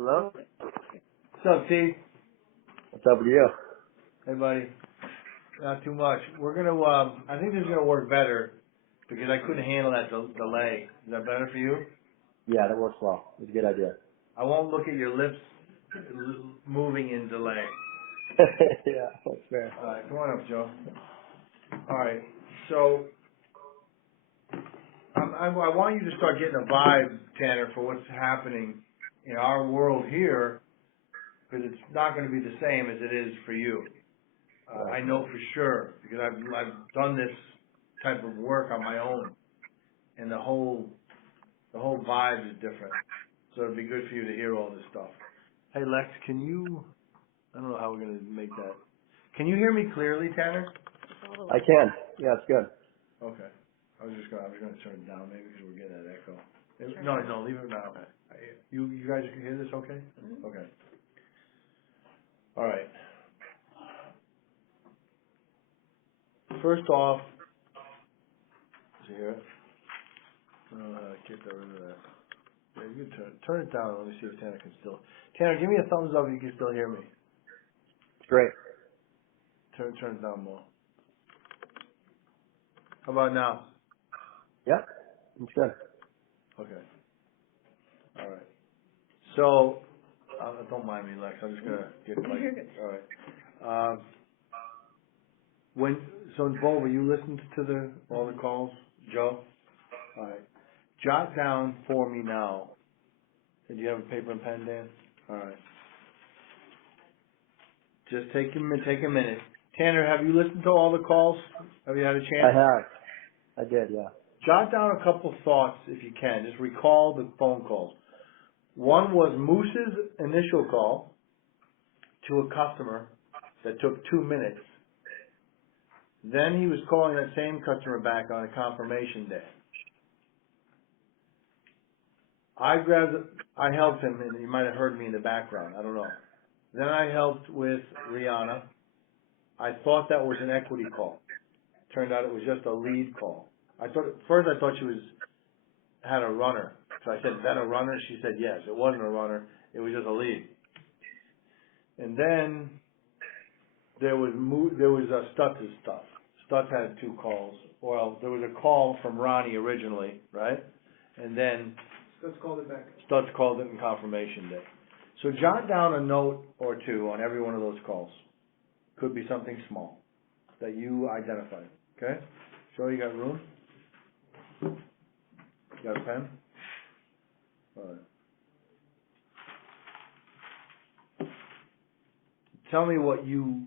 Hello? What's up, T? What's up with you? Hey, buddy. Not too much. We're gonna. I think this is gonna work better because I couldn't handle that delay. Is that better for you? Yeah, that works well. It's a good idea. I won't look at your lips moving in delay. Yeah, that's fair. All right, come on up, Joe. All right. So I want you to start getting a vibe, Tanner, for what's happening in our world here, because it's not going to be the same as it is for you. Right. I know for sure because I've done this type of work on my own, and the whole vibe is different. So it'd be good for you to hear all this stuff. Hey Lex, can you? I don't know how we're gonna make that. Can you hear me clearly, Tanner? I can. Yeah, it's good. Okay. I was gonna turn it down maybe because we're getting that echo. No, leave it now. You guys can hear this okay? Mm-hmm. Okay. All right. First off, is it here? Get rid of that. Yeah, you can turn it down. Let me see if Tanner can still. Tanner, give me a thumbs up if you can still hear me. It's great. Turn it down more. How about now? Yeah, it's good. Okay. All right. So, don't mind me, Lex. I'm just gonna get like. You're good. All right. Bo, will you listen to all the calls, Joe? All right. Jot down for me now. Do you have a paper and pen, Dan? All right. Just take a minute. Tanner, have you listened to all the calls? Have you had a I chance? have. I did, yeah. Jot down a couple thoughts if you can. Just recall the phone calls. One was Moose's initial call to a customer that took 2 minutes. Then he was calling that same customer back on a confirmation day. I helped him, and you might have heard me in the background. I don't know. Then I helped with Rihanna. I thought that was an equity call. Turned out it was just a lead call. First I thought she had a runner. So I said, is that a runner? She said yes. It wasn't a runner. It was just a lead. And then there was Stutz's stuff. Stutz had 2 calls. Well, there was a call from Ronnie originally, right? And then Stutz called it in confirmation day. So jot down a note or 2 on every one of those calls. Could be something small that you identified. Okay? Joe, you got room? You got a pen? All right. Tell me what you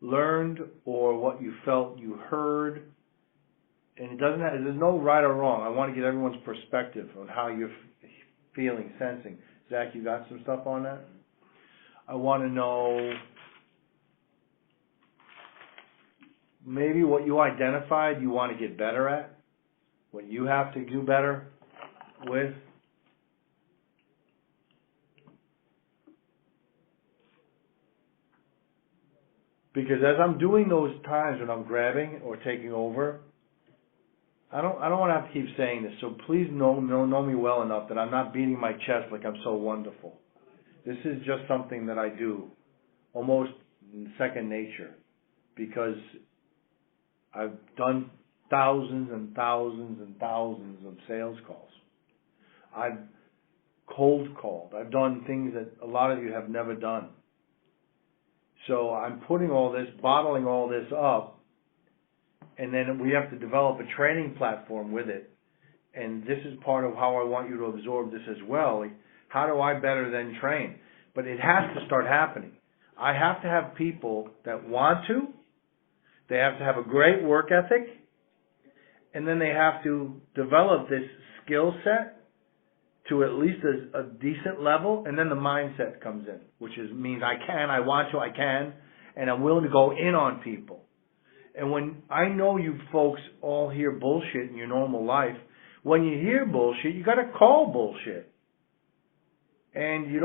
learned or what you felt you heard. And there's no right or wrong. I want to get everyone's perspective on how you're feeling, sensing. Zach, you got some stuff on that? I want to know maybe what you identified you want to get better at, what you have to do better with. Because as I'm doing those times when I'm grabbing or taking over, I don't want to have to keep saying this. So please know me well enough that I'm not beating my chest like I'm so wonderful. This is just something that I do, almost second nature, because I've done thousands and thousands and thousands of sales calls. I've cold called. I've done things that a lot of you have never done. So I'm putting all this, bottling all this up, and then we have to develop a training platform with it. And this is part of how I want you to absorb this as well. Like, how do I better than train? But it has to start happening. I have to have people that want to. They have to have a great work ethic. And then they have to develop this skill set to at least a decent level. And then the mindset comes in, which means I want to, I can, and I'm willing to go in on people. And when I know you folks all hear bullshit in your normal life, when you hear bullshit, you got to call bullshit. And you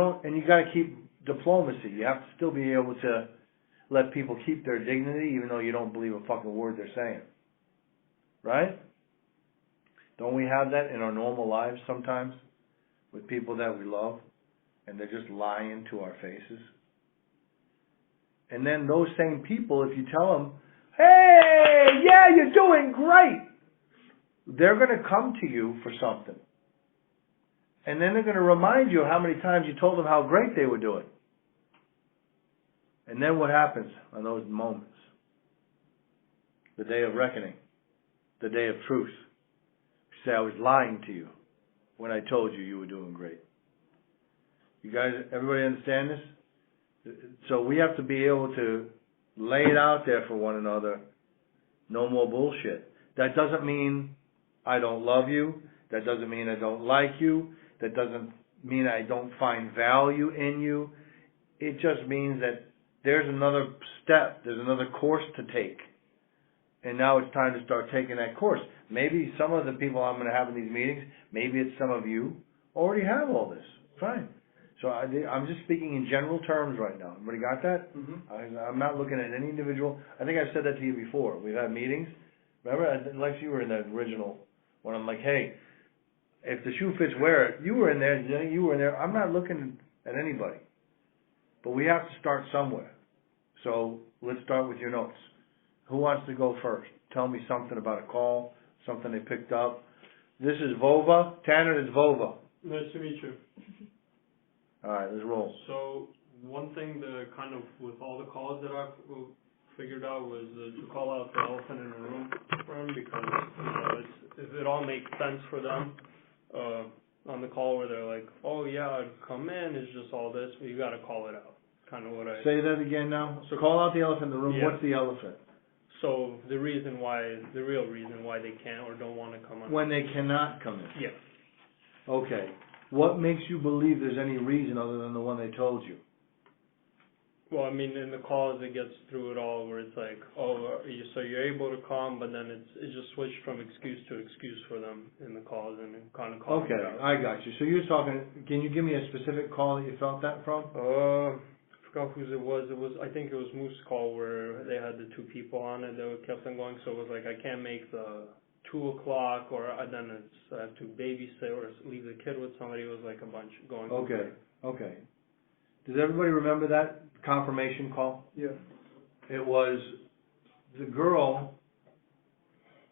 got to keep diplomacy. You have to still be able to let people keep their dignity even though you don't believe a fucking word they're saying. Right? Don't we have that in our normal lives sometimes with people that we love? and they're just lying to our faces. And then those same people, if you tell them, hey, yeah, you're doing great, they're going to come to you for something. And then they're going to remind you of how many times you told them how great they were doing. And then what happens on those moments? The day of reckoning, the day of truth. You say, I was lying to you when I told you you were doing great. You guys, everybody understand this? So we have to be able to lay it out there for one another. No more bullshit. That doesn't mean I don't love you. That doesn't mean I don't like you. That doesn't mean I don't find value in you. It just means that there's another step. There's another course to take. And now it's time to start taking that course. Maybe some of the people I'm going to have in these meetings, maybe it's some of you, already have all this. Fine. So I'm just speaking in general terms right now. Everybody got that? Mm-hmm. I'm not looking at any individual. I think I've said that to you before. We've had meetings. Remember, Lex, you were in that original when I'm like, hey, if the shoe fits, wear it. You were in there. You were in there. I'm not looking at anybody. But we have to start somewhere. So let's start with your notes. Who wants to go first? Tell me something about a call, something they picked up. This is Vova. Tanner, it's Vova. Nice to meet you. All right, let's roll. So one thing that kind of with all the calls that I've figured out was to call out the elephant in the room for them, because if it all makes sense for them on the call where they're like, oh yeah, I'd come in, it's just all this, but you got to call it out. Kind of what I say that again now. So call out the elephant in the room. Yeah. What's the elephant? So the real reason why they can't or don't want to come in. When they cannot come in. Yeah. Okay. What makes you believe there's any reason other than the one they told you? Well, I mean, in the calls, it gets through it all where it's like, oh, so you're able to come, but then it just switched from excuse to excuse for them in the calls, and it kind of calls Okay, it out. I got you. So you're talking, can you give me a specific call that you felt that from? I forgot whose it was. I think it was Moose call where they had the two people on it that kept on going, so it was like, I can't make the 2 o'clock, or then I have to babysit or leave the kid with somebody. It was like a bunch going. Okay, okay. Does everybody remember that confirmation call? Yeah. It was the girl,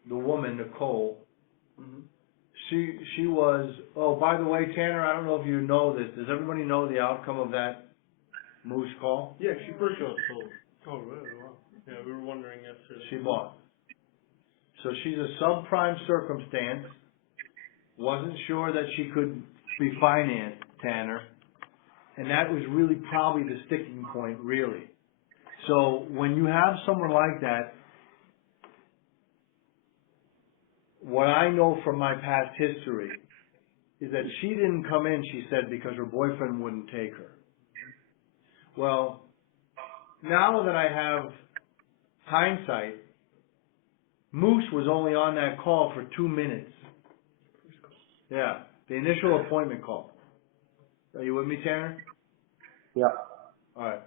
the woman, Nicole. Mm-hmm. She was, oh, by the way, Tanner, I don't know if you know this. Does everybody know the outcome of that Moose call? Yeah, she purchased. Oh, really? Wow. Yeah, we were wondering yesterday. She bought. So she's a subprime circumstance. Wasn't sure that she could be financed, Tanner. And that was really probably the sticking point, really. So when you have someone like that, what I know from my past history is that she didn't come in, she said, because her boyfriend wouldn't take her. Well, now that I have hindsight, Moose was only on that call for 2 minutes. Yeah, the initial appointment call. Are you with me, Tanner? Yeah. All right.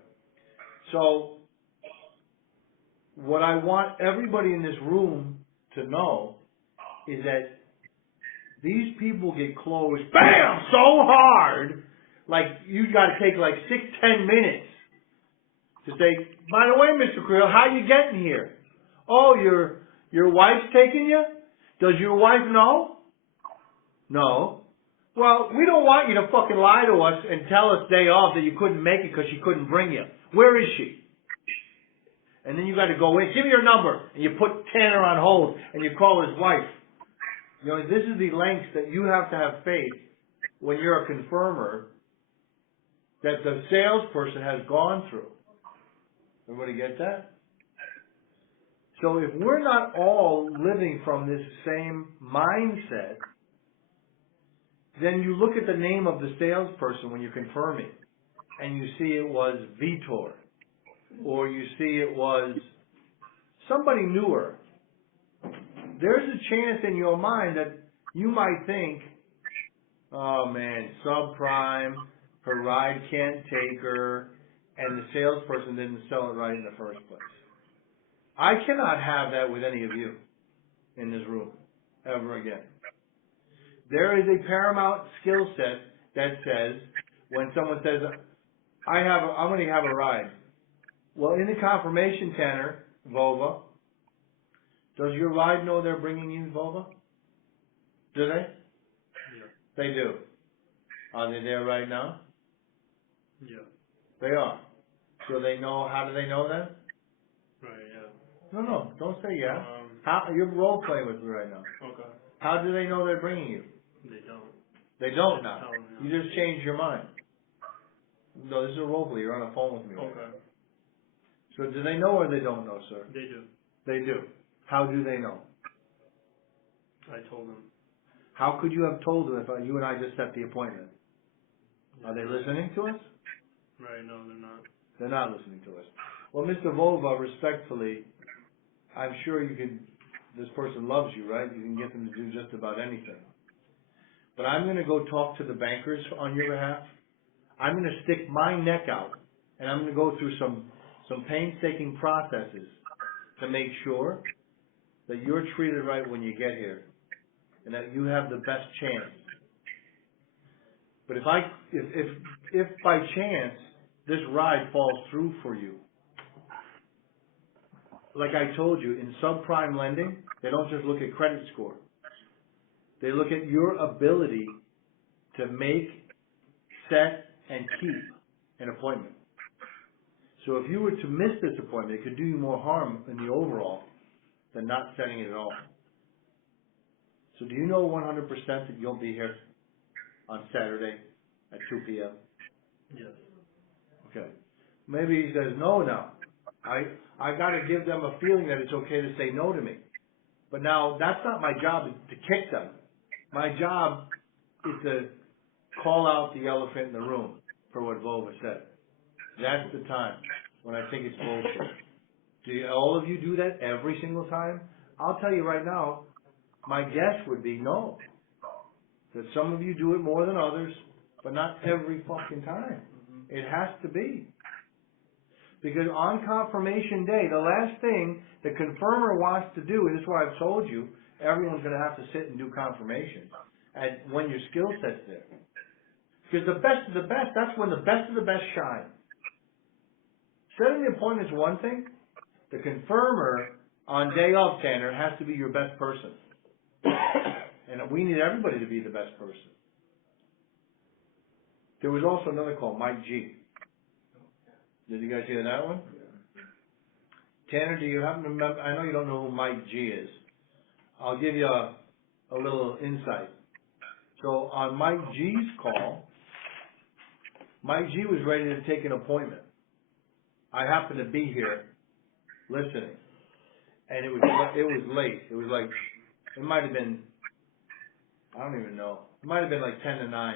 So, what I want everybody in this room to know is that these people get closed, BAM! So hard, like you got to take like 6-10 minutes to say, by the way, Mr. Creel, how you getting here? Oh, your wife's taking you? Does your wife know? No. Well, we don't want you to fucking lie to us and tell us day off that you couldn't make it because she couldn't bring you. Where is she? And then you got to go in, give me your number, and you put Tanner on hold, and you call his wife. You know, this is the lengths that you have to have faith when you're a confirmer that the salesperson has gone through. Everybody get that? So if we're not all living from this same mindset, then you look at the name of the salesperson when you're confirming, and you see it was Vitor, or you see it was somebody newer. There's a chance in your mind that you might think, oh man, subprime, her ride can't take her, and the salesperson didn't sell it right in the first place. I cannot have that with any of you in this room ever again. There is a paramount skill set that says when someone says, I'm gonna have a ride. Well, in the confirmation, Tanner, Volva, does your ride know they're bringing you Volva? Do they? Yeah. They do. Are they there right now? Yeah. They are. So they know, how do they know that? Right, yeah. No, don't say yeah. How, you're role playing with me right now. Okay. How do they know they're bringing you? They don't. They don't now. Tell them, You yeah. just changed your mind. No, this is a role play. You're on the phone with me. Right now. Okay. So do they know or they don't know, sir? They do. They do. How do they know? I told them. How could you have told them if you and I just set the appointment? Are they listening to us? Right, no, they're not. They're not listening to us. Well, Mr. Volva, respectfully, I'm sure you can, this person loves you, right? You can get them to do just about anything. But I'm going to go talk to the bankers on your behalf. I'm going to stick my neck out, and I'm going to go through some painstaking processes to make sure that you're treated right when you get here, and that you have the best chance. But if by chance this ride falls through for you, like I told you, in subprime lending, they don't just look at credit score. They look at your ability to make, set, and keep an appointment. So if you were to miss this appointment, it could do you more harm in the overall than not setting it at all. So do you know 100% that you'll be here on Saturday at 2 p.m.? Yes. Okay. Maybe he says no now. I got to give them a feeling that it's okay to say no to me. But now that's not my job to kick them. My job is to call out the elephant in the room for what Volva said. That's the time when I think it's bullshit. Do all of you do that every single time? I'll tell you right now, my guess would be no. That some of you do it more than others, but not every fucking time. It has to be. Because on confirmation day, the last thing the confirmer wants to do, and this is why I've told you, everyone's going to have to sit and do confirmation and when your skill set's there. Because the best of the best, that's when the best of the best shine. Setting the appointment is one thing. The confirmer on day of, Tanner, has to be your best person. And we need everybody to be the best person. There was also another call, Mike G. Did you guys hear that one? Tanner, do you happen to remember? I know you don't know who Mike G is. I'll give you a little insight. So on Mike G's call, Mike G was ready to take an appointment. I happened to be here listening, and it was late. It was like, it might have been, I don't even know. It might have been like 10 to 9.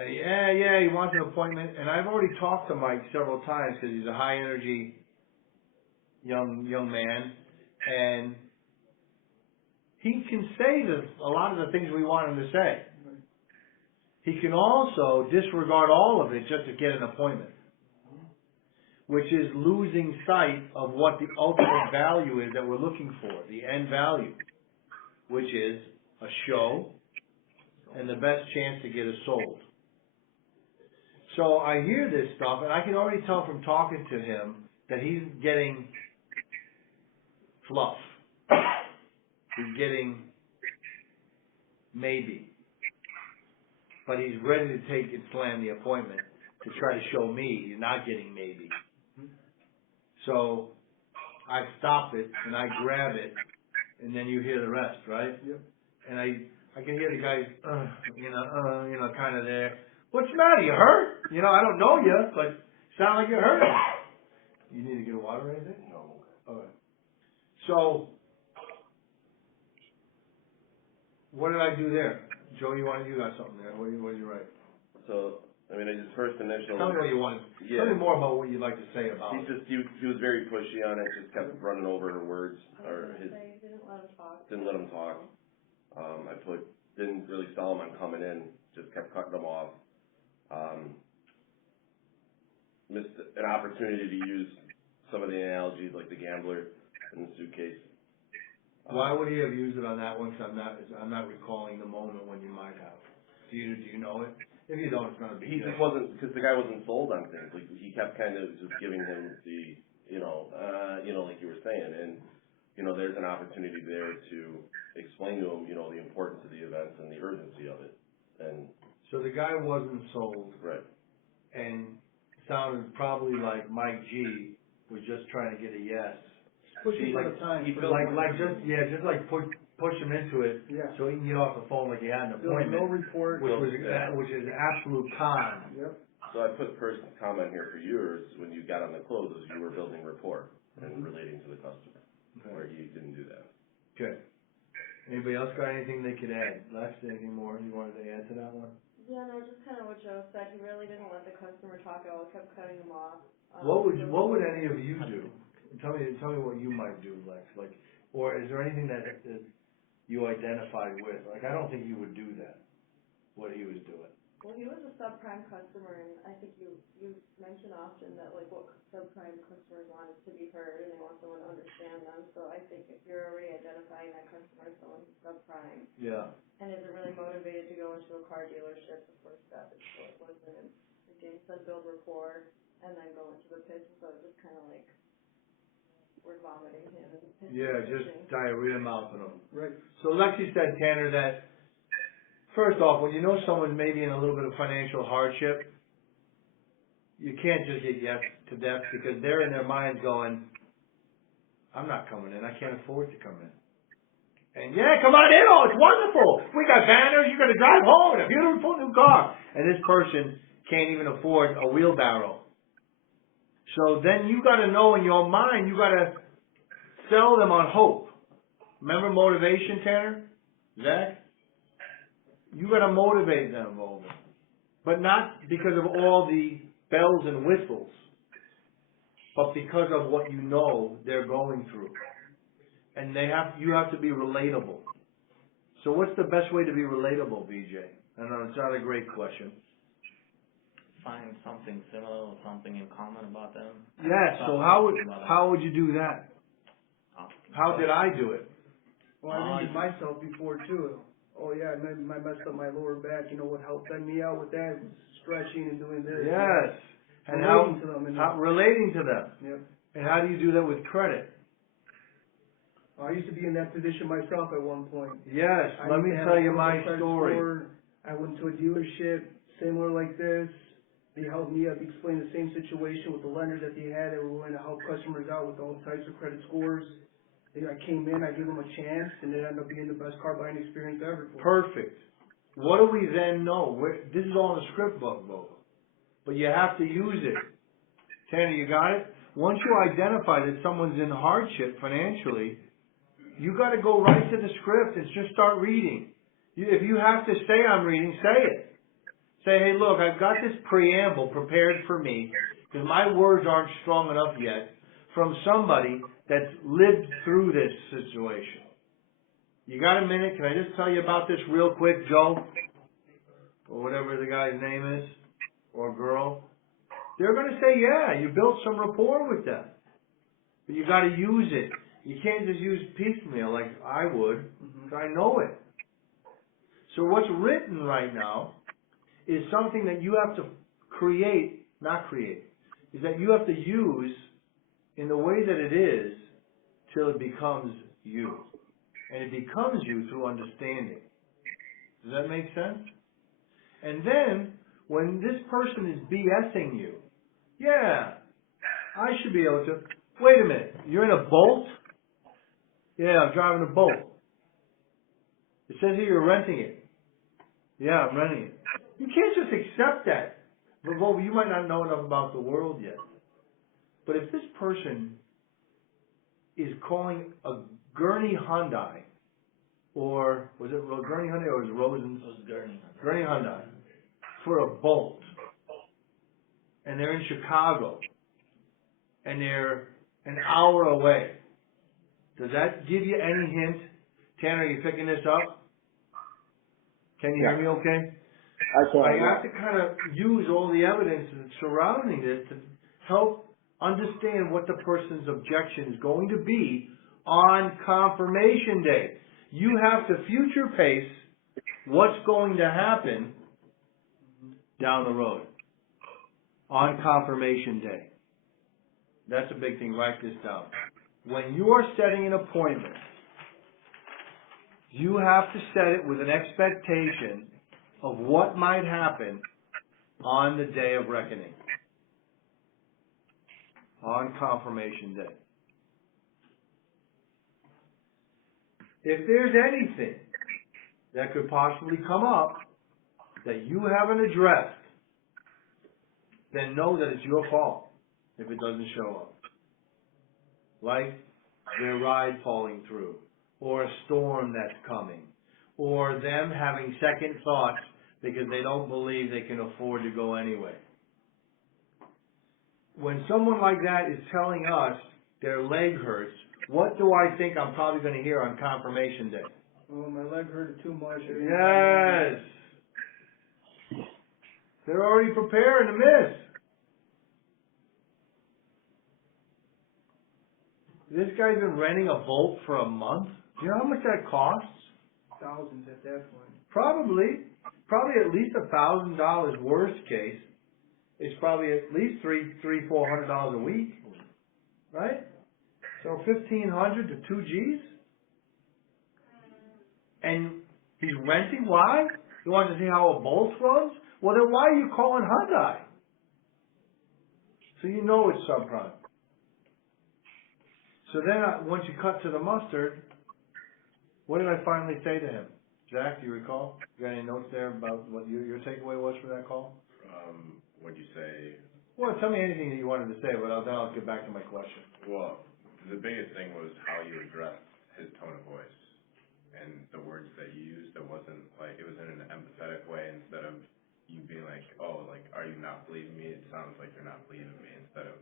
And he wants an appointment. And I've already talked to Mike several times because he's a high energy young man, and he can say a lot of the things we want him to say. He can also disregard all of it just to get an appointment, which is losing sight of what the ultimate value is that we're looking for, the end value, which is a show and the best chance to get it sold. So I hear this stuff, and I can already tell from talking to him that he's getting fluff. He's getting maybe. But he's ready to take and slam the appointment to try to show me he's not getting maybe. So I stop it, and I grab it, and then you hear the rest, right? Yep. And I can hear the guy, kind of there. What's the matter? You hurt? I don't know you, but sound like you're hurt. You need to get a water or anything? No. All right. So, what did I do there? Joe, you got something there. What did you write? So, his first initial. Tell me what you wanted. Yeah. Tell me more about what you'd like to say about it. He was very pushy on it, just kept running over her words, or didn't let him talk. Didn't really sell him on coming in, just kept cutting him off. Missed an opportunity to use some of the analogies like the gambler in the suitcase. Why would he have used it on that one? Because I'm not recalling the moment when you might have. Do you know it? If you don't, it's not a big He deal. just wasn't, because the guy wasn't sold on things. Like, he kept kind of just giving him the, like you were saying. And, there's an opportunity there to explain to him, the importance of the events and the urgency of it. And, So the guy wasn't sold, right. and sounded probably like Mike G was just trying to get a yes. Pushing like, for the time. Just like push him into it, Yeah. so he can get off the phone like he had an There was no appointment, report. which is absolute con. Yep. So I put first comment here for yours, when you got on the closes, you were building rapport and relating to the customer, where you didn't do that. Good. Anybody else got anything they could add? Lex, anything more you wanted to add to that one? Yeah, no, just kind of what Joe said. He really didn't let the customer talk at all. Kept cutting him off. What would any of you do? Tell me what you might do, Lex. Like, or is there anything that you identified with? Like, I don't think you would do that. What he was doing. Well, he was a subprime customer, and I think you mention often that like what subprime customers want is to be heard, and they want someone to understand them. So I think if you're already identifying that customer as someone who's subprime Yeah. and isn't really motivated to go into a car dealership, the first step is what wasn't. Like James said, build rapport, and then go into the pitch. So it's just kind of like we're vomiting him. Yeah, just diarrhea mouthing them. Right. So Lexi said, Tanner, that first off, when you know someone maybe in a little bit of financial hardship, you can't just get yes to death because they're in their minds going, I'm not coming in. I can't afford to come in. And yeah, come on in. Oh, it's wonderful. We got banners. You're going to drive home in a beautiful new car. And this person can't even afford a wheelbarrow. So then you got to know in your mind, you got to sell them on hope. Remember motivation, Tanner? Zach? You got to motivate them over. But not because of all the bells and whistles, but because of what you know they're going through. And you have to be relatable. So what's the best way to be relatable, VJ? I know it's not a great question. Find something similar or something in common about them. Yes, so how would you do that? How did I do it? Well, I did myself before too. Oh yeah, I messed up my lower back. What helped me out with that was stretching and doing this. Yes. And relating to them. Relating to them. Yep. And how do you do that with credit? I used to be in that position myself at one point. Yes, let me tell you my story. I went to a dealership similar like this. They helped me explain the same situation with the lenders that they had. They were willing to help customers out with all types of credit scores. I came in, I gave them a chance, and it ended up being the best car buying experience ever. Perfect. What do we then know? This is all in the script book, Bo. But you have to use it. Tanner, you got it? Once you identify that someone's in hardship financially, you got to go right to the script and just start reading. If you have to say I'm reading, say it. Say, hey, look, I've got this preamble prepared for me because my words aren't strong enough yet from somebody that's lived through this situation. You got a minute? Can I just tell you about this real quick, Joe? Or whatever the guy's name is, or girl. They're going to say, yeah, you built some rapport with them. But you got to use it. You can't just use piecemeal like I would, because I know it. So what's written right now is something that you have to is that you have to use in the way that it is till it becomes you. And it becomes you through understanding. Does that make sense? And then, when this person is BSing you, yeah, I should be able to, wait a minute, you're in a Bolt? Yeah, I'm driving a Bolt. It says here you're renting it. Yeah, I'm renting it. You can't just accept that. But you might not know enough about the world yet. But if this person is calling a Gurney Hyundai, or was it Gurney Hyundai or was it Rosen's? It was Gurney. Gurney Hyundai, for a Bolt, and they're in Chicago, and they're an hour away, does that give you any hint? Tanner, are you picking this up? Can you hear me okay? I have to kind of use all the evidence surrounding this to help understand what the person's objection is going to be on confirmation day. You have to future pace what's going to happen down the road, on confirmation day. That's a big thing, write this down. When you are setting an appointment, you have to set it with an expectation of what might happen on the day of reckoning, on confirmation day. If there's anything that could possibly come up that you haven't addressed, then know that it's your fault if it doesn't show up. Like their ride falling through, or a storm that's coming, or them having second thoughts because they don't believe they can afford to go anyway. When someone like that is telling us their leg hurts, what do I think I'm probably going to hear on confirmation day? Oh, my leg hurt too much. Yes. They're already preparing to miss. This guy's been renting a Volt for a month. Do you know how much that costs? Thousands at that point. Probably at least $1,000 worst case. It's probably at least $400 a week. Right? So 1,500 to 2 G's? And he's renting, why? He wants to see how a Bolt runs? Well then why are you calling Hyundai? So you know it's subprime. So then, once you cut to the mustard, what did I finally say to him? Zach, do you recall? You got any notes there about what your takeaway was for that call? What'd you say? Well, tell me anything that you wanted to say, but then I'll get back to my question. Well, the biggest thing was how you addressed his tone of voice and the words that you used. It wasn't like, it was in an empathetic way instead of you being like, oh, like, are you not believing me? It sounds like you're not believing me, instead of,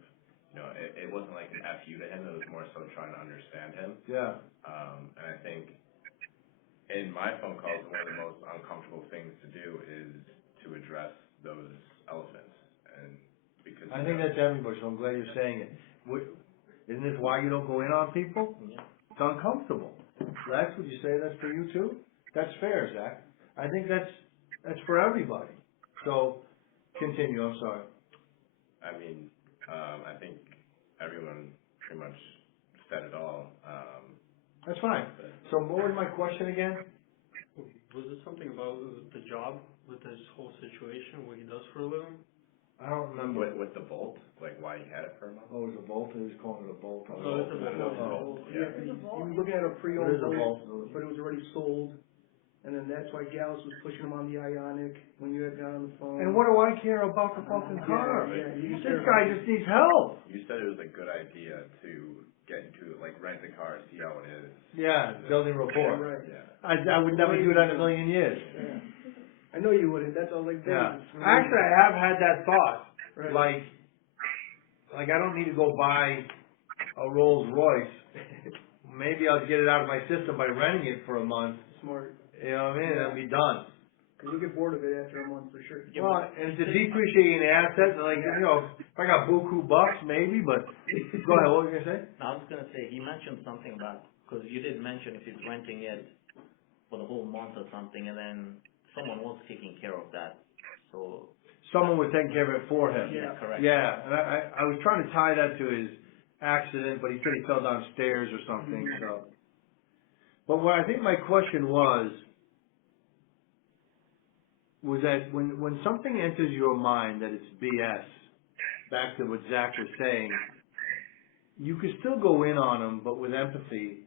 you know, it wasn't like an F you to him. It was more so trying to understand him. Yeah. And I think in my phone calls, one of the most uncomfortable things to do is to address those elephants. And because I think that's everybody, so I'm glad you're saying it. Isn't this why you don't go in on people? Yeah. It's uncomfortable. Lex, would you say that's for you too? That's fair, Zach. I think that's for everybody. So, continue, I'm sorry. I mean, I think everyone pretty much said it all. That's fine. So what was my question again? Was it something about the job with this whole situation, what he does for a living? I don't remember. With the Bolt, like why he had it for a month? Oh, it was a Bolt? He was calling it a Bolt. Oh, it's a Bolt. Oh. Yeah, he was looking at a It pre-owned is a Bolt. but it was already sold. And then that's why Gallus was pushing him on the Ioniq when you had got on the phone. And what do I care about the fucking car? Yeah, you just This care guy about- just needs help. You said it was a good idea to get into it, like rent a car, see how it is. Yeah, building rapport. Right. Yeah. I would never do that in a million years. Yeah. I know you wouldn't. That's all like that. Yeah. It's really- Actually, I have had that thought. Right. Like I don't need to go buy a Rolls Royce. Maybe I'll get it out of my system by renting it for a month. Smart. You know what I mean? And it'll be done. Cause you'll get bored of it after a month for sure. Well, and it's a depreciating asset. Like, you know, if I got buku bucks, maybe, but go ahead. What were you gonna say? I was gonna say, he mentioned something about, because you did mention if he's renting it for the whole month or something, and then someone was taking care of that, so. Someone was taking care of it for him. Yeah. Correct. Yeah, and I was trying to tie that to his accident, but he said he fell downstairs or something, so. But what I think my question was that when something enters your mind that it's BS, back to what Zach was saying, you could still go in on them, but with empathy,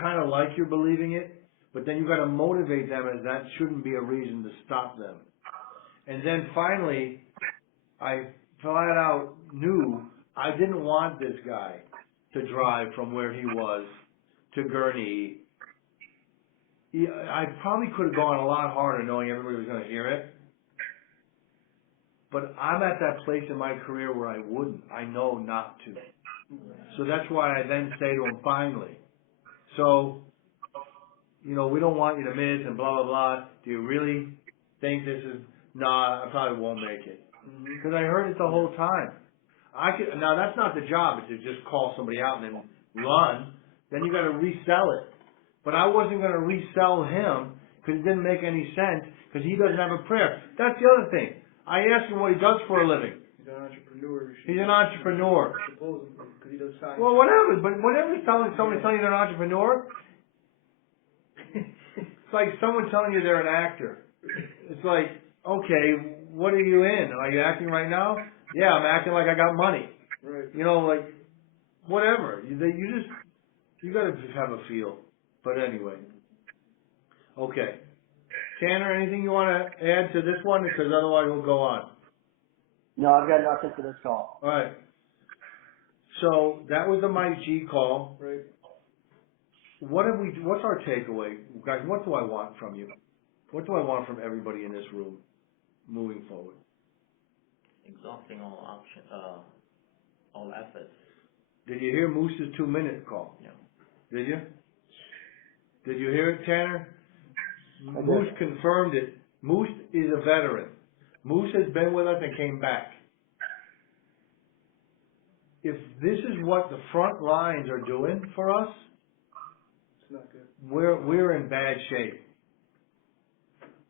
kind of like you're believing it, but then you got to motivate them, as that shouldn't be a reason to stop them. And then finally, I flat out knew I didn't want this guy to drive from where he was to Gurnee. I probably could have gone a lot harder knowing everybody was going to hear it. But I'm at that place in my career where I wouldn't. I know not to. So that's why I then say to him finally, so, you know, we don't want you to miss and blah, blah, blah. Do you really think this is, nah, I probably won't make it. Because I heard it the whole time. Now that's not the job, to just call somebody out and then run. Then you got to resell it. But I wasn't going to resell him because it didn't make any sense because he doesn't have a prayer. That's the other thing. I asked him what he does for a living. He's an entrepreneur. He's an entrepreneur. Supposedly, because he does science. Well, whatever, but whenever somebody telling you they're an entrepreneur, it's like someone telling you they're an actor. It's like, okay, what are you in? Are you acting right now? Yeah, I'm acting like I got money. Right. You know, like, whatever. You gotta just have a feel. But anyway. Okay. Tanner, anything you wanna add to this one? Because otherwise we'll go on. No, I've got nothing for this call. Alright. So, that was the Mike G call. Right. What's our takeaway? Guys, what do I want from you? What do I want from everybody in this room moving forward? Exhausting all options, all efforts. Did you hear Moose's 2-minute call? Yeah. Did you? Did you hear it, Tanner? I did. Moose confirmed it. Moose is a veteran. Moose has been with us and came back. If this is what the front lines are doing for us, It's not good. we're in bad shape.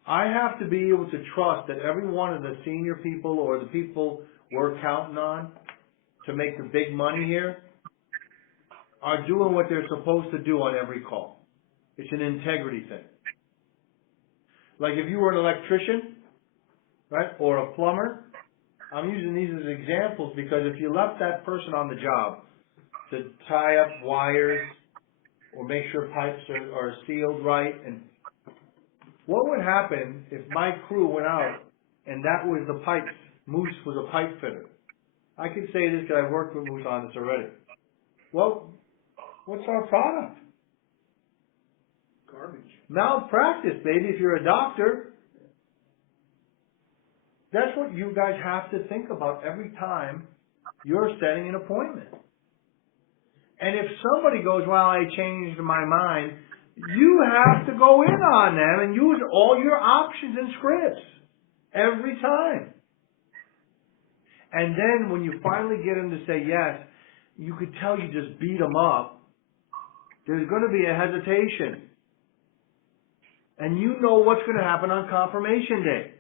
I have to be able to trust that every one of the senior people or the people we're counting on to make the big money here are doing what they're supposed to do on every call. It's an integrity thing. Like if you were an electrician, right, or a plumber, I'm using these as examples because if you left that person on the job to tie up wires or make sure pipes are sealed right, and what would happen if my crew went out and that was the pipes? Moose was a pipe fitter. I could say this because I've worked with Moose on this already. Well, what's our product? Garbage. Malpractice, baby, if you're a doctor. That's what you guys have to think about every time you're setting an appointment. And if somebody goes, well, I changed my mind, you have to go in on them and use all your options and scripts every time. And then when you finally get them to say yes, you could tell you just beat them up. There's going to be a hesitation. And you know what's going to happen on confirmation day.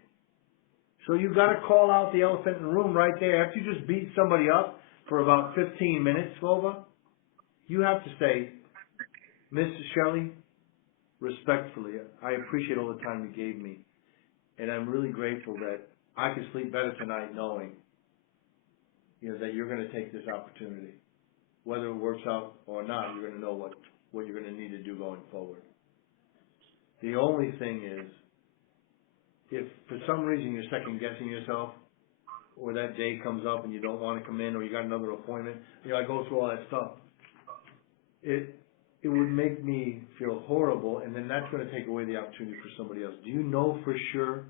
So you've got to call out the elephant in the room right there. After you just beat somebody up for about 15 minutes, Slova, you have to say, Mrs. Shelley, respectfully, I appreciate all the time you gave me. And I'm really grateful that I can sleep better tonight knowing, that you're going to take this opportunity. Whether it works out or not, you're going to know what you're going to need to do going forward. The only thing is, if for some reason you're second guessing yourself, or that day comes up and you don't want to come in, or you got another appointment, I go through all that stuff. It would make me feel horrible, and then that's going to take away the opportunity for somebody else. Do you know for sure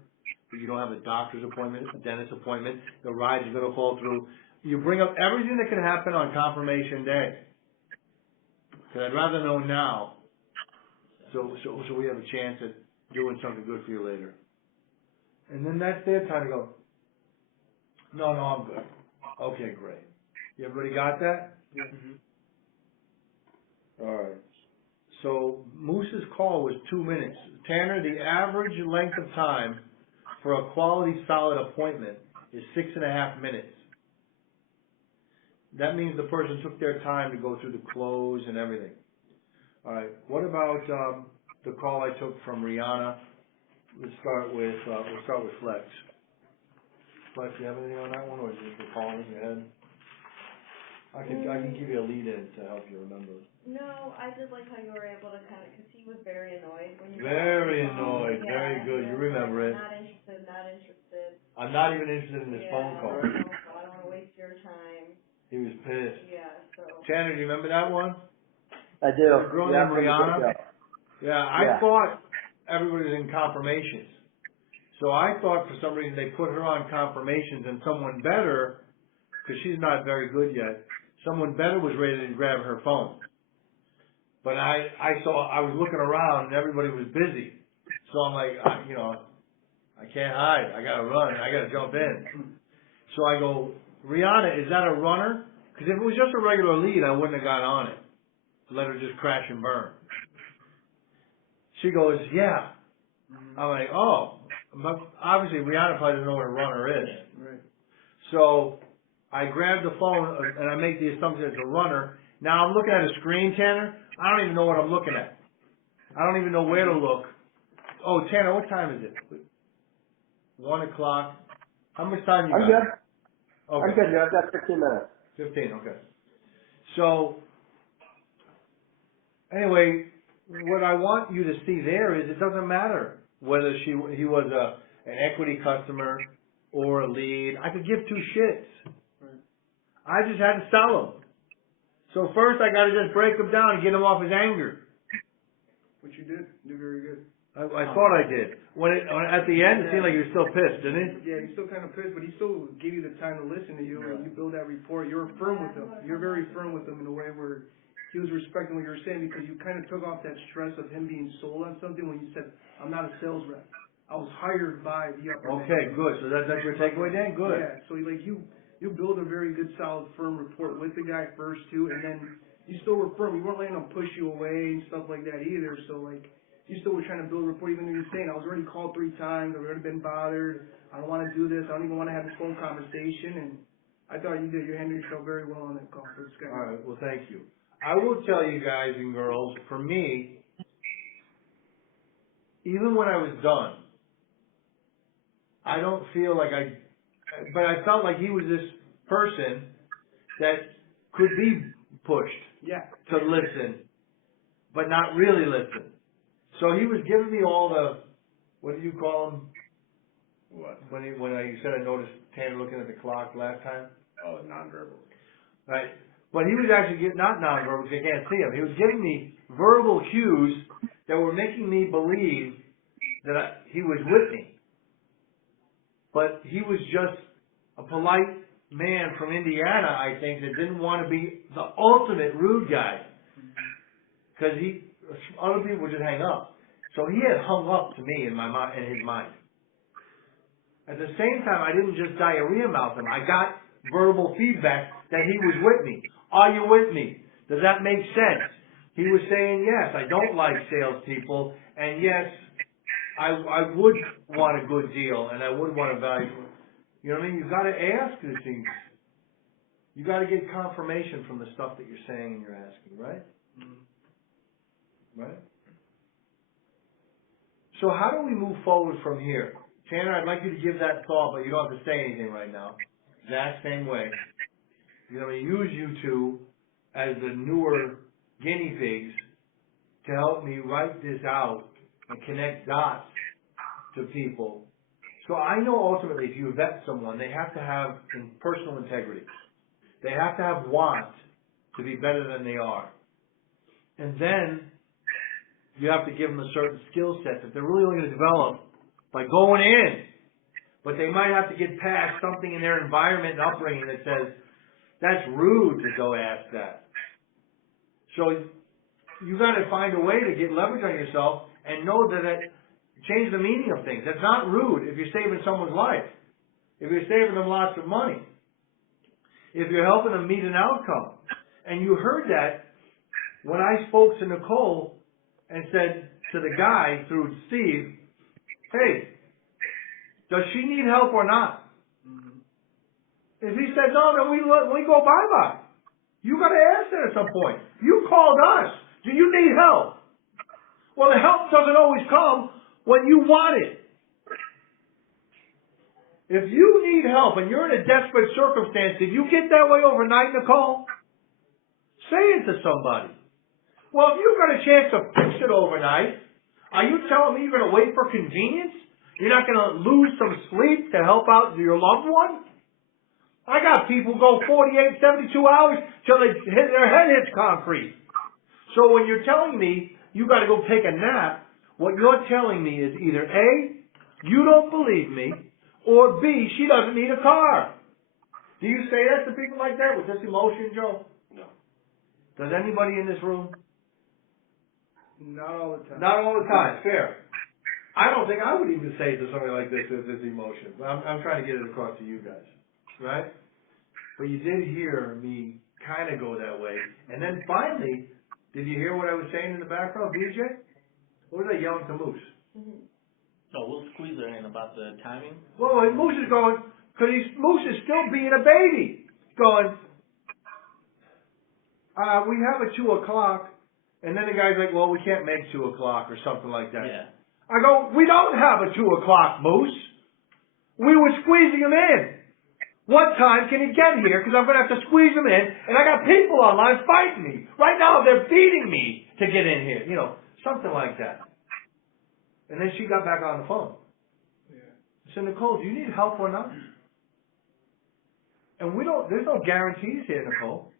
that you don't have a doctor's appointment, a dentist appointment, the rides are going to fall through? You bring up everything that can happen on confirmation day. Because I'd rather know now, so we have a chance at doing something good for you later. And then that's their time to go, no, I'm good. Okay, great. Everybody got that? Yeah. All right. So Moose's call was 2 minutes. Tanner, the average length of time for a quality solid appointment is 6.5 minutes. That means the person took their time to go through the close and everything. All right. What about the call I took from Rihanna? Let's start with Flex. Flex, you have anything on that one, or is it just calling in your head? I can give you a lead in to help you remember. No, I did like how you were able to because he was very annoyed when you. Very annoyed, very good. You remember it. Not interested. I'm not even interested in this phone call. No, I don't want to waste your time. He was pissed. Yeah, so. Tanner, do you remember that one? I do. The girl named Rihanna? Yeah, I thought everybody was in confirmations. So I thought for some reason they put her on confirmations and someone better, because she's not very good yet, someone better was ready to grab her phone. But I was looking around and everybody was busy. So I'm like, I can't hide. I gotta run. I gotta jump in. So I go, Rihanna, is that a runner? Because if it was just a regular lead, I wouldn't have got on it. Let her just crash and burn. She goes, yeah. I'm like, oh, but obviously Brianna probably doesn't know what a runner is. Right. So I grab the phone and I make the assumption it's a runner. Now I'm looking at a screen, Tanner. I don't even know what I'm looking at. I don't even know where to look. Oh, Tanner, what time is it? 1 o'clock. How much time you got? I'm good. Okay. I'm good, Joe. I've got 15 minutes. 15, okay. So, anyway, what I want you to see there is it doesn't matter whether he was an equity customer or a lead. I could give two shits. Right. I just had to sell him. So first I gotta just break him down and get him off his anger. Which you did. You did very good. I thought I did. When at the end, it seemed like he was still pissed, didn't he? Yeah, he's still kind of pissed, but he still gave you the time to listen to you, and you build that rapport. You're firm with him. You're very firm with him in a way where he was respecting what you were saying because you kind of took off that stress of him being sold on something when you said, I'm not a sales rep. I was hired by the upper Okay, management." good. So that's your takeaway, Dan? Good. Yeah, so you build a very good, solid, firm rapport with the guy first, too, and then you still were firm. You weren't letting him push you away and stuff like that either, so, you still were trying to build a rapport, even though you're saying, I was already called 3 times, I've already been bothered, I don't want to do this, I don't even want to have this phone conversation, and I thought you did. You handled yourself very well on that call for this guy. All right, well, thank you. I will tell you guys and girls, for me, even when I was done, I don't feel like but I felt like he was this person that could be pushed Yeah. to listen, but not really listen. So he was giving me all the, what do you call them? What? When you said I noticed Tanner looking at the clock last time? Oh, nonverbal. Right. But he was actually not nonverbal because I can't see him. He was giving me verbal cues that were making me believe that he was with me. But he was just a polite man from Indiana, I think, that didn't want to be the ultimate rude guy. Because other people would just hang up. So he had hung up to me in his mind. At the same time, I didn't just diarrhea mouth him. I got verbal feedback that he was with me. Are you with me? Does that make sense? He was saying, yes, I don't like salespeople, and yes, I would want a good deal, and I would want a value. You know what I mean? You've got to ask these things. You got to get confirmation from the stuff that you're saying and you're asking, right? Right? So how do we move forward from here? Tanner, I'd like you to give that thought, but you don't have to say anything right now. Zach, same way. You're going to use you two as the newer guinea pigs to help me write this out and connect dots to people. So I know ultimately if you vet someone, they have to have personal integrity. They have to have want to be better than they are. And then you have to give them a certain skill set that they're really only going to develop by going in. But they might have to get past something in their environment and upbringing that says, that's rude to go ask that. So you got to find a way to get leverage on yourself and know that change the meaning of things. That's not rude if you're saving someone's life. If you're saving them lots of money. If you're helping them meet an outcome. And you heard that when I spoke to Nicole and said to the guy through Steve, hey, does she need help or not? If he said no, then we go bye-bye. You got to ask that at some point. You called us. Do you need help? Well, the help doesn't always come when you want it. If you need help and you're in a desperate circumstance, did you get that way overnight, Nicole? Say it to somebody. Well, if you've got a chance to fix it overnight, are you telling me you're going to wait for convenience? You're not going to lose some sleep to help out your loved one? I got people go 48, 72 hours till their head hits concrete. So when you're telling me you got to go take a nap, what you're telling me is either A, you don't believe me, or B, she doesn't need a car. Do you say that to people like that with this emotion, Joe? No. Does anybody in this room? Not all the time. Not all the time, fair. I don't think I would even say it to somebody like this with this emotion. I'm trying to get it across to you guys, right? But you did hear me kind of go that way. And then finally, did you hear what I was saying in the background, BJ? What was I yelling to Moose? So we'll squeeze her in about the timing. Well, and Moose is going, Moose is still being a baby, going, we have a 2 o'clock, and then the guy's like, well, we can't make 2 o'clock or something like that. Yeah. I go, we don't have a 2 o'clock, Moose. We were squeezing him in. What time can he get here? Because I'm going to have to squeeze him in, and I got people online fighting me. Right now, they're beating me to get in here. You know, something like that. And then she got back on the phone. I said, Nicole, do you need help or not? And there's no guarantees here, Nicole.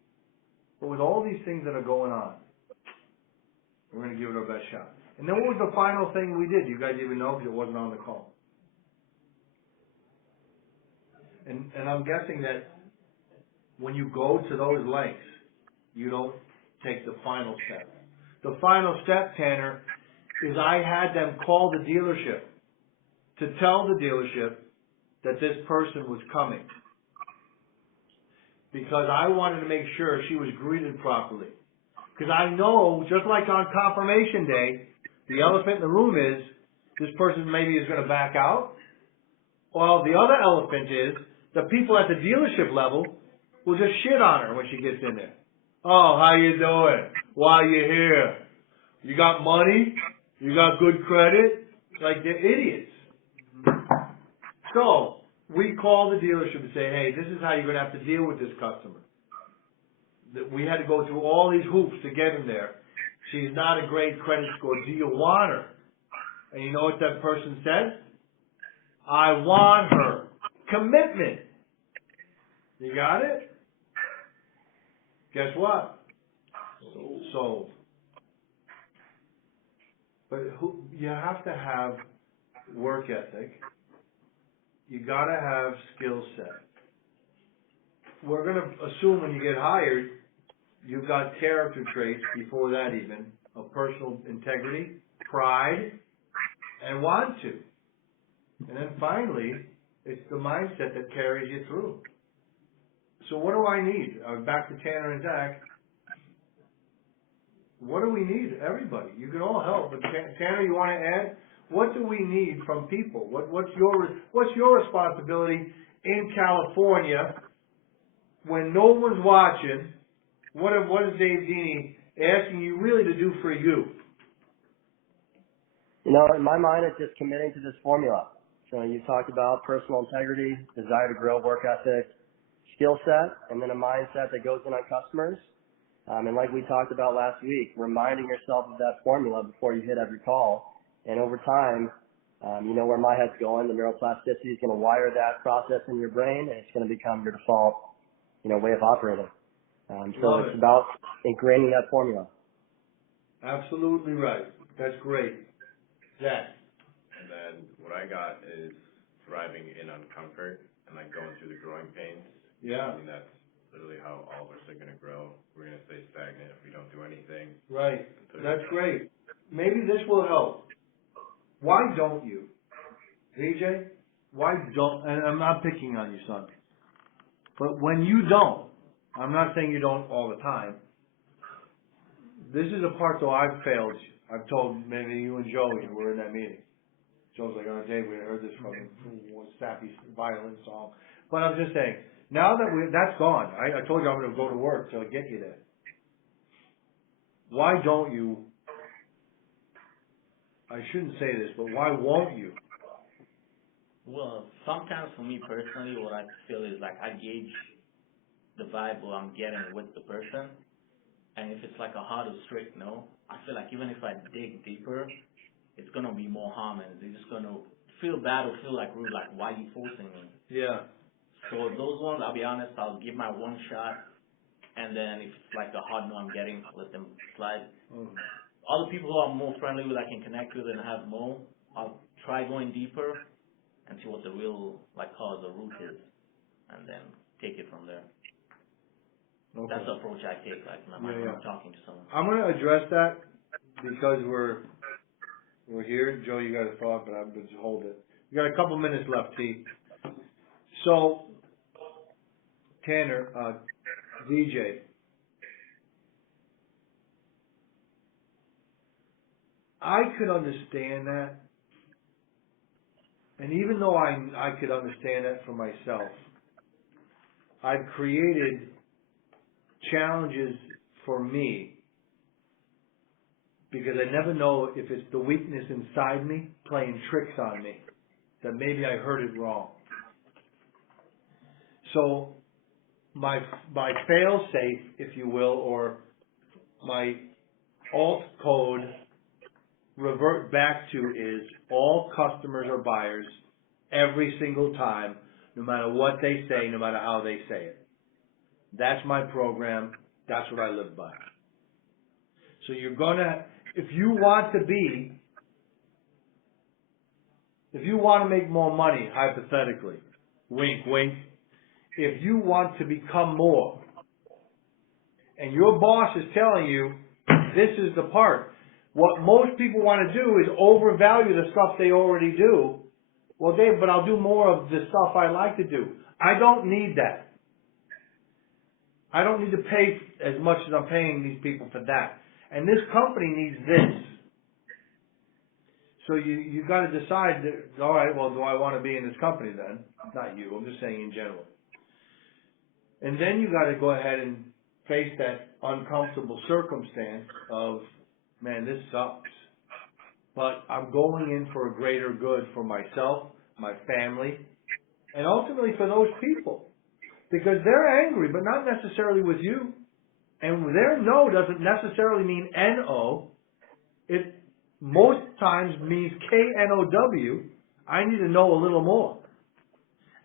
But with all these things that are going on, we're going to give it our best shot. And then what was the final thing we did? You guys even know because it wasn't on the call. And I'm guessing that when you go to those lengths, you don't take the final step. The final step, Tanner, is I had them call the dealership to tell the dealership that this person was coming. Because I wanted to make sure she was greeted properly. Because I know, just like on confirmation day, the elephant in the room is, this person maybe is going to back out. Well, the other elephant is, the people at the dealership level will just shit on her when she gets in there. Oh, how you doing? Why you here? You got money? You got good credit? Like, they're idiots. So, we call the dealership and say, hey, this is how you're going to have to deal with this customer. That we had to go through all these hoops to get him there. She's not a great credit score. Do you want her? And you know what that person said? I want her. Commitment. You got it? Guess what? Sold. But you have to have work ethic. You gotta have skill set. We're gonna assume when you get hired, you've got character traits before that even, of personal integrity, pride, and want to. And then finally, it's the mindset that carries you through. So what do I need? Back to Tanner and Zach. What do we need? Everybody. You can all help. But Tanner, you want to add? What do we need from people? What's your responsibility in California when no one's watching? What is Dave Dini asking you really to do for you? You know, in my mind, it's just committing to this formula. So you talked about personal integrity, desire to grow, work ethic, skill set, and then a mindset that goes in on customers. And like we talked about last week, reminding yourself of that formula before you hit every call. And over time, you know where my head's going. The neuroplasticity is going to wire that process in your brain, and it's going to become your default, way of operating. So it's about ingraining that formula. Absolutely right. That's great. Zach. And then what I got is thriving in uncomfort and like going through the growing pains. Yeah. I mean, that's literally how all of us are going to grow. We're going to stay stagnant if we don't do anything. Right. That's great. Maybe this will help. Why don't you? VJ, why don't, and I'm not picking on you, son, but when you don't, I'm not saying you don't all the time, this is a part though I've failed. I've told maybe you and Joey were in that meeting. Joe's like, oh Dave, we heard this from him, sappy violin song. But I'm just saying, now that that's gone, I told you I'm going to go to work till I get you there. Why don't you, I shouldn't say this, but why won't you? Well, sometimes for me personally, what I feel is like I gauge the vibe what I'm getting with the person. And if it's like a hard or strict no, I feel like even if I dig deeper, it's going to be more harm and they're just going to feel bad or feel like rude, like, why are you forcing me? Yeah. So those ones, I'll be honest, I'll give my one shot. And then if it's like a hard no I'm getting, I'll let them slide. Other people who I'm more friendly with, I can connect with and have more, I'll try going deeper and see what the real cause or root is, and then take it from there. Okay. That's the approach I take, when I'm talking to someone. I'm going to address that because we're here. Joe, you got a thought, but I'm going to hold it. We got a couple minutes left, T. So, Tanner, VJ, I could understand that And even though I could understand that for myself, I've created challenges for me because I never know if it's the weakness inside me playing tricks on me, that maybe I heard it wrong. So my fail safe, if you will, or my alt code revert back to is all customers are buyers every single time, no matter what they say, no matter how they say it. That's my program. That's what I live by. So you're gonna, if you want to make more money, hypothetically, wink, wink, if you want to become more, and your boss is telling you, this is the part, what most people want to do is overvalue the stuff they already do. Well, Dave, but I'll do more of the stuff I like to do. I don't need that. I don't need to pay as much as I'm paying these people for that. And this company needs this. So you got to decide that, all right, well, do I want to be in this company then? Not you, I'm just saying in general. And then you got to go ahead and face that uncomfortable circumstance of, man, this sucks. But I'm going in for a greater good for myself, my family, and ultimately for those people. Because they're angry, but not necessarily with you. And their no doesn't necessarily mean N-O. It most times means K-N-O-W. I need to know a little more.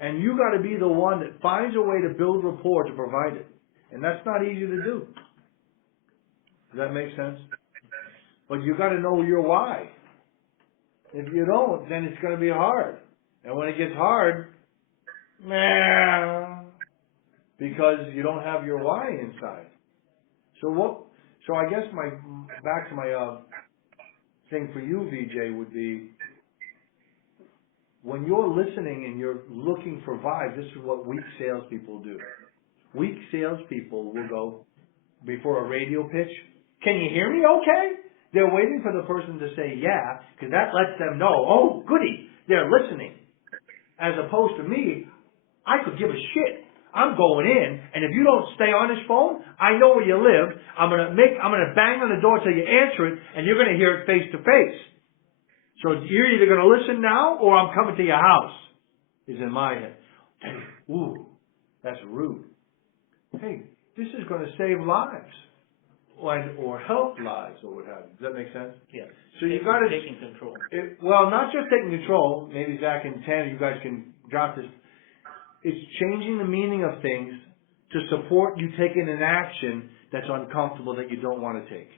And you got to be the one that finds a way to build rapport to provide it. And that's not easy to do. Does that make sense? But you got to know your why. If you don't, then it's going to be hard. And when it gets hard, because you don't have your why inside. So I guess back to my thing for you, VJ, would be when you're listening and you're looking for vibes, this is what weak salespeople do. Weak salespeople will go before a radio pitch, can you hear me okay? They're waiting for the person to say yeah, because that lets them know, oh, goody, they're listening. As opposed to me, I could give a shit. I'm going in, and if you don't stay on this phone, I know where you live. I'm gonna bang on the door till you answer it, and you're gonna hear it face to face. So you're either gonna listen now, or I'm coming to your house. Is in my head. Ooh, that's rude. Hey, this is gonna save lives, or help lives, or what have you. Does that make sense? Yes. So you gotta taking control. Well, not just taking control. Maybe Zach and Tanner, you guys can drop this. It's changing the meaning of things to support you taking an action that's uncomfortable that you don't want to take.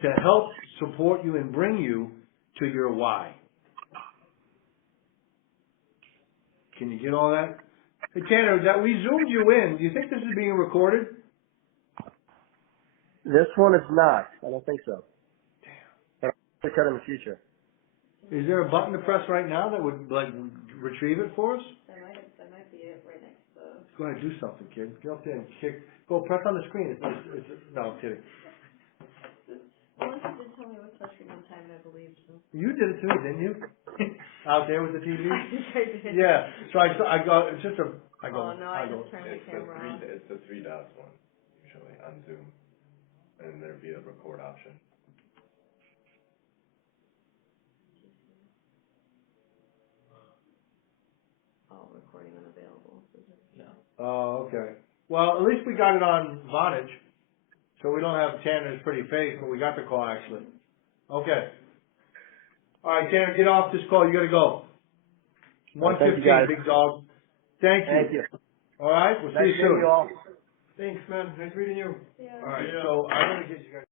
To help support you and bring you to your why. Can you get all that? Hey Tanner, that we zoomed you in. Do you think this is being recorded? This one is not. I don't think so. Damn. But I'll cut in the future. Is there a button to press right now that would retrieve it for us? That might be it right next to. Go ahead, do something, kid. Get up there and kick. Go press on the screen. No, I'm kidding. Once you did tell me what touchscreen one time, and I believed you. You did it to me, didn't you? Out there with the TV? I think I did. Yeah. So I go, it's just I go. Oh, no, I just turned the camera on. It's the three dots one, usually, on Zoom. And there'd be a record option. Oh, recording unavailable. Yeah. Oh, okay. Well, at least we got it on Vonage. So we don't have Tanner's pretty face, but we got the call actually. Okay. All right, Tanner, get off this call. You gotta go. 1:15, big dog. Thank you. Thank you. All right, we'll see Nice you soon. meeting you all. Thanks, man. Nice meeting you. Yeah. All right, so I'm gonna get you guys.